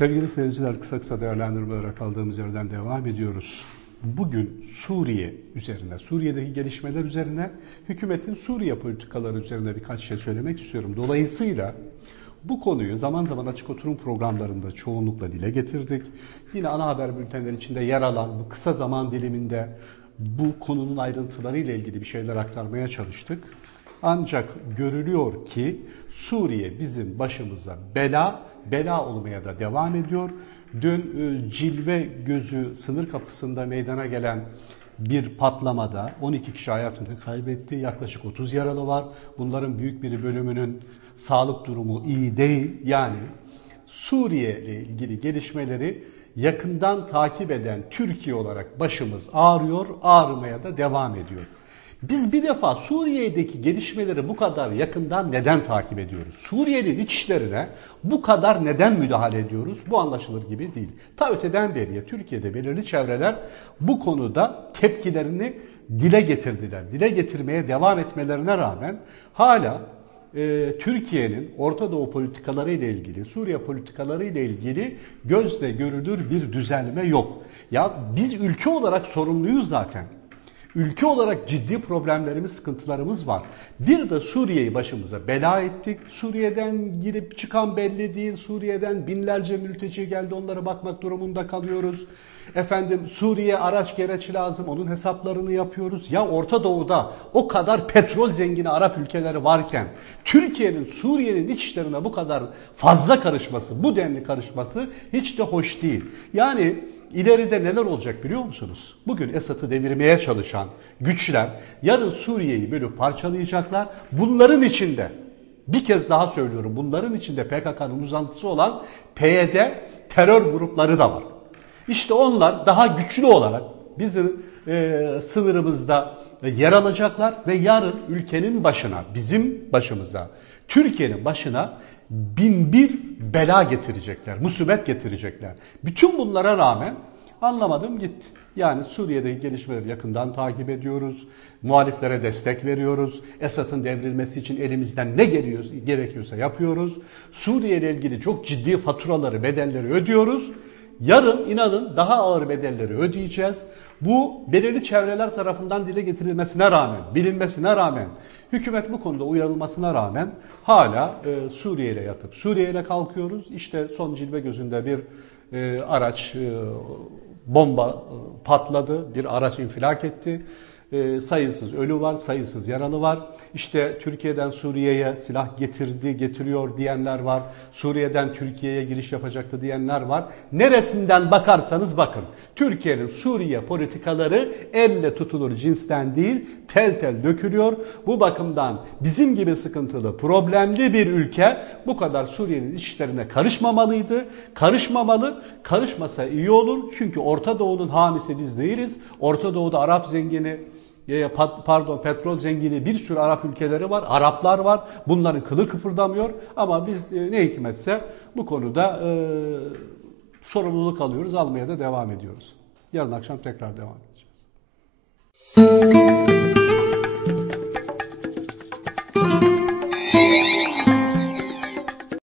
Sevgili seyirciler kısa kısa değerlendirmelere kaldığımız yerden devam ediyoruz. Bugün Suriye üzerine, Suriye'deki gelişmeler üzerine, hükümetin Suriye politikaları üzerine birkaç şey söylemek istiyorum. Dolayısıyla bu konuyu zaman zaman açık oturum programlarında çoğunlukla dile getirdik. Yine ana haber bültenleri içinde yer alan bu kısa zaman diliminde bu konunun ayrıntıları ile ilgili bir şeyler aktarmaya çalıştık. Ancak görülüyor ki Suriye bizim başımıza bela, bela olmaya da devam ediyor. Dün e, cilve gözü sınır kapısında meydana gelen bir patlamada 12 kişi hayatını kaybetti. Yaklaşık 30 yaralı var. Bunların büyük bir bölümünün sağlık durumu iyi değil. Yani Suriye ile ilgili gelişmeleri yakından takip eden Türkiye olarak başımız ağrıyor, ağrımaya da devam ediyor. Biz bir defa Suriye'deki gelişmeleri bu kadar yakından neden takip ediyoruz? Suriye'nin iç işlerine bu kadar neden müdahale ediyoruz? Bu anlaşılır gibi değil. Ta öteden beriye Türkiye'de belirli çevreler bu konuda tepkilerini dile getirdiler. Dile getirmeye devam etmelerine rağmen hala e, Türkiye'nin Orta Doğu politikaları ile ilgili, Suriye politikaları ile ilgili gözle görülür bir düzelme yok. Ya biz ülke olarak sorumluyuz zaten. Ülke olarak ciddi problemlerimiz, sıkıntılarımız var. Bir de Suriye'yi başımıza bela ettik. Suriye'den girip çıkan belli değil. Suriye'den binlerce mülteci geldi. Onlara bakmak durumunda kalıyoruz. Efendim Suriye araç gereç lazım. Onun hesaplarını yapıyoruz. Ya Orta Doğu'da o kadar petrol zengini Arap ülkeleri varken Türkiye'nin Suriye'nin iç işlerine bu kadar fazla karışması, bu denli karışması hiç de hoş değil. Yani İleride neler olacak biliyor musunuz? Bugün Esad'ı devirmeye çalışan güçler yarın Suriye'yi bölüp parçalayacaklar. Bunların içinde bir kez daha söylüyorum bunların içinde PKK'nın uzantısı olan PYD terör grupları da var. İşte onlar daha güçlü olarak bizim e, sınırımızda yer alacaklar ve yarın ülkenin başına, bizim başımıza, Türkiye'nin başına bin bir bela getirecekler, musibet getirecekler. Bütün bunlara rağmen anlamadım gitti. Yani Suriye'deki gelişmeleri yakından takip ediyoruz. Muhaliflere destek veriyoruz. Esad'ın devrilmesi için elimizden ne geliyor, gerekiyorsa yapıyoruz. Suriye ile ilgili çok ciddi faturaları, bedelleri ödüyoruz. Yarın inanın daha ağır bedelleri ödeyeceğiz. Bu belirli çevreler tarafından dile getirilmesine rağmen, bilinmesine rağmen, hükümet bu konuda uyarılmasına rağmen hala e, Suriye ile yatıp Suriye ile kalkıyoruz. İşte son cilve gözünde bir e, araç e, bomba e, patladı, bir araç infilak etti. E, sayısız ölü var, sayısız yaralı var. İşte Türkiye'den Suriye'ye silah getirdi, getiriyor diyenler var. Suriye'den Türkiye'ye giriş yapacaktı diyenler var. Neresinden bakarsanız bakın. Türkiye'nin Suriye politikaları elle tutulur cinsten değil, tel tel dökülüyor. Bu bakımdan bizim gibi sıkıntılı, problemli bir ülke bu kadar Suriye'nin işlerine karışmamalıydı. Karışmamalı. Karışmasa iyi olur. Çünkü Orta Doğu'nun hamisi biz değiliz. Orta Doğu'da Arap zengini, pardon petrol zengini bir sürü Arap ülkeleri var, Araplar var. Bunların kılı kıpırdamıyor ama biz e, ne hikmetse bu konuda e, sorumluluk alıyoruz, almaya da devam ediyoruz. Yarın akşam tekrar devam edeceğiz.